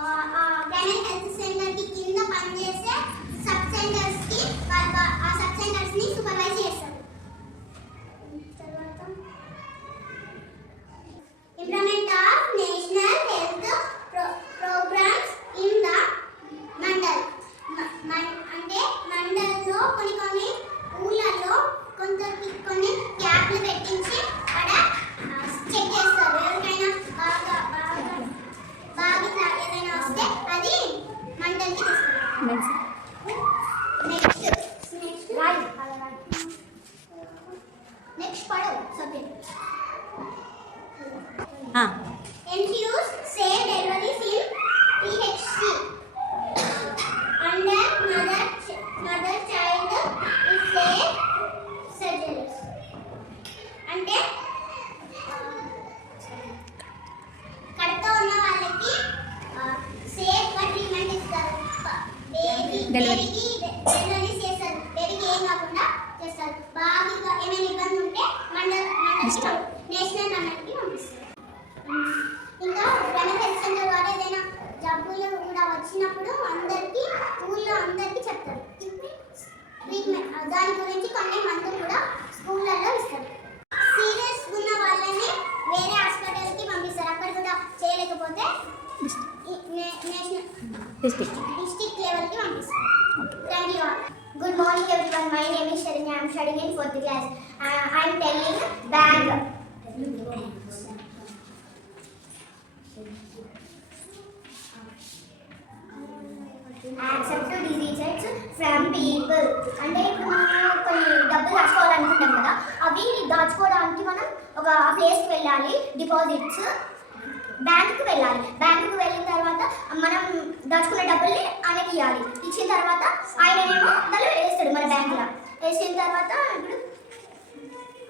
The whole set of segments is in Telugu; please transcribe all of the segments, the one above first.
ప్రైమరీ హెల్త్ సెంటర్ కి కింద పనిచేసే సబ్ సెంటర్స్ కి ఆ సబ్ సెంటర్స్ ని సూపర్వైజ్ చేస్తారు. తర్వాత implement of national health programmes in the mandal. అంటే మండల్లో కొన్ని ఊళ్ళల్లో కొన్ని క్యాప్లు పెట్టించి అక్కడ చెక్ చేస్తారు. ఎవరికైనా బాగా ఏదైనా వస్తే అది మండల్కి తీసుకుంటారు. నెక్స్ట్ పడవు subject. NQs say deliveries in PHC under mother child is safe surgeries. అంటే కడుపుతో ఉన్న వాళ్ళకి సేఫ్ గా ట్రీట్మెంట్ ఇస్తారు. బేబీకి డెలివరీ చేస్తారు. బేబీకి ఏం కాకుండా చేస్తారు. బాగా ఏమైనా ఇబ్బంది ఉంటే నేషనల్ మండలికి పంపిస్తారు. ఇంకా ప్రైమరీ హెల్త్ సెంటర్ వారు ఏదైనా జబ్బులు కూడా వచ్చినప్పుడు అందరికీ ఊళ్ళో అందరికీ చెప్తారు. ట్రీట్మెంట్ దాని గురించి కొన్ని మందులు కూడా స్కూళ్ళల్లో ఇస్తారు. సీరియస్ ఉన్న వాళ్ళని వేరే హాస్పిటల్కి పంపిస్తారు. అక్కడ కూడా చేయలేకపోతే నేషనల్ డిస్ట్రిక్ట్ లెవెల్కి పంపిస్తారు. Thank you all. Good morning everyone. My name is Sharanya. I am studying in 4th class. I am telling bag. Accept diseases from people. అంటే ఇప్పుడు మనం కొన్ని డబ్బులు దాచుకోవాలనుకుంటాం కదా, అవి దాచుకోవడానికి మనం ఒక ప్లేస్కి వెళ్ళాలి. డిపాజిట్స్ బ్యాంకుకి వెళ్ళాలి. బ్యాంకుకి వెళ్ళిన తర్వాత మనం దాచుకున్న డబ్బుల్ని ఆయనకి ఇవ్వాలి. ఇచ్చిన తర్వాత ఆయననేమో దాన్ని వేస్తాడు మన బ్యాంకులో. వేసిన తర్వాత ఇప్పుడు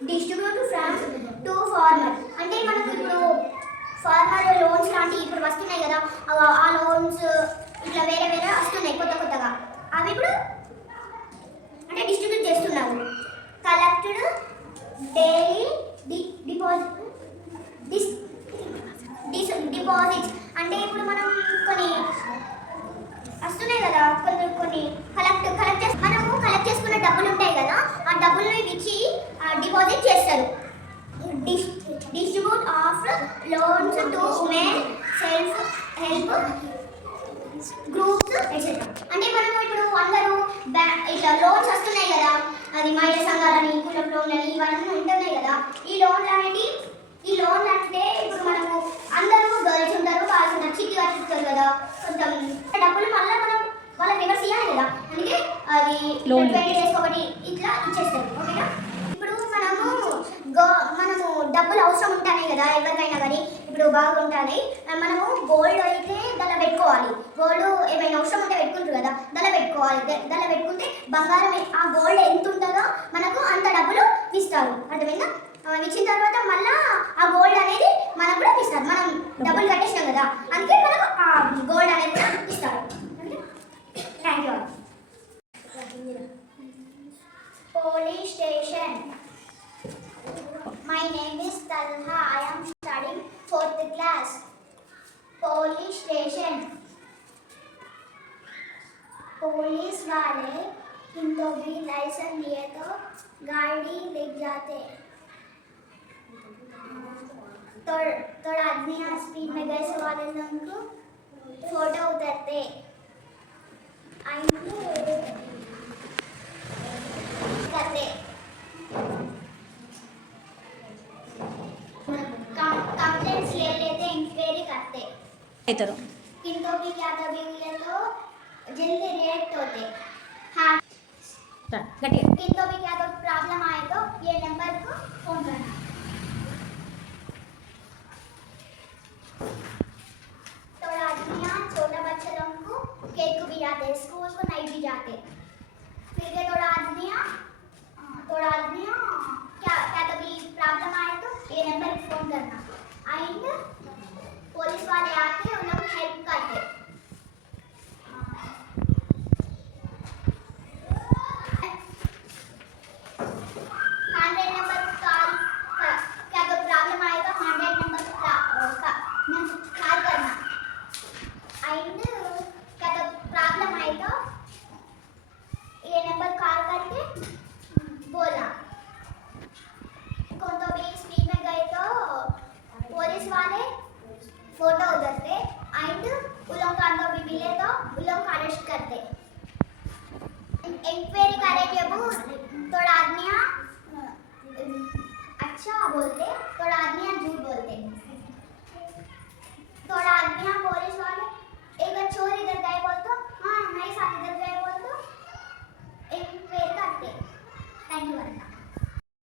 డిస్ట్రిబ్యూట్ ఫ్రమ్ టు ఫార్మర్. అంటే మనకు ఇప్పుడు ఫార్మర్ లోన్స్ లాంటివి ఇప్పుడు వస్తున్నాయి కదా, ఆ లోన్స్ ఇట్లా వేరే వేరే వస్తున్నాయి కొత్తగా. అవి ఇప్పుడు అంటే డిస్ట్రిబ్యూట్ చేస్తున్నారు. Collected daily deposits. అంటే ఇప్పుడు మనం కొన్ని వస్తున్నాయి కదా, కొన్ని మనము కలెక్ట్ చేసుకున్న డబ్బులు ఉంటాయి కదా, ఆ డబ్బుల్ని ఇచ్చి డిపాజిట్ చేస్తారు. Distribute of loans to women self help groups etcetera. అంటే మనం ఇప్పుడు అందరూ ఇట్లా లోన్స్ వస్తున్నాయి కదా, అది మహిళా సంఘాలని, కుల లోన్లని, ఇవన్నీ ఉంటున్నాయి కదా. ఈ లోన్లు అంటే ఇప్పుడు మనము అందరూ గర్ల్స్ ఉంటారు, వాళ్ళు చిట్టి కట్టిస్తారు కదా, కొంచెం డబ్బులు మళ్ళీ మనం వాళ్ళకి రివర్స్ ఇవ్వాలి కదా, అందుకే అది 20 days ఒకటి ఇట్లా ఇచ్చేస్తారు. ఓకేనా? ఇప్పుడు మనము డబ్బులు అవసరం ఉంటాయి కదా ఎవరికైనా కానీ, ఇప్పుడు బాగుంటాయి. మనము గోల్డ్ అయితే దాన్ని పెట్టుకోవాలి. గోల్డ్ ఏమైనా అవసరం ఉంటే పెట్టుకుంటారు కదా, దాన్ని పెట్టుకోవాలి. దాన్ని పెట్టుకుంటే బంగారం ఆ గోల్డ్ ఎంత ఉంటుందో మనకు అంత డబ్బులు ఇస్తారు. అర్థమైందా? ఇచ్చిన తర్వాత మళ్ళీ ఆ గోల్డ్ అనేది మనకు కూడా ఇస్తారు. మనం డబ్బులు కట్టేసినాం కదా, అందుకే మనకు ఆ గోల్డ్ అనేది కూడా ఇస్తారు. Thank you. Police station. My name is Talha. I am studying 4th class. Police station. Police वाले इनको भी लाइसेंस लिए तो गाड़ी लेके जाते। तो आदमी स्पीड में गए सो वाले लोगों को फोटो उतारते। करते कंप्लेंट्स ले लेते, इंक्वायरी करते। किंतु भी क्या दबी हुई है तो जल्दी रिएक्ट होते। हाँ, किंतु भी क्या तो प्रॉब्लम आए तो ये नंबर को फोन करना। तो आदमियाँ छोटा बच्चे लोगों को केक को भी जाते, स्कूल को नाइट भी जाते। फिर के थोड़ा आदमियाँ क्या कभी प्रॉब्लम आए तो ये नंबर को फोन करना। एंड पुलिस वाले आके उन लोग हेल्प करते। 100 नंबर कॉल क्या कोई प्रॉब्लम आए तो 100 नंबर कॉल करना। एंड क्या तो प्रॉब्लम आई तो ये नंबर कॉल करके बोला। कौन तो भी स्पीड में गए तो पुलिस वाले फोटो उधरते एंड उन लोग का अंदर भी मिले तो उन लोग को अरेस्ट करते। इंक्वायरी करे जब थोड़ा आदमी अच्छा बोलते, थोड़ा आदमी झूठ बोलते। थोड़ा आदमी पुलिस वाले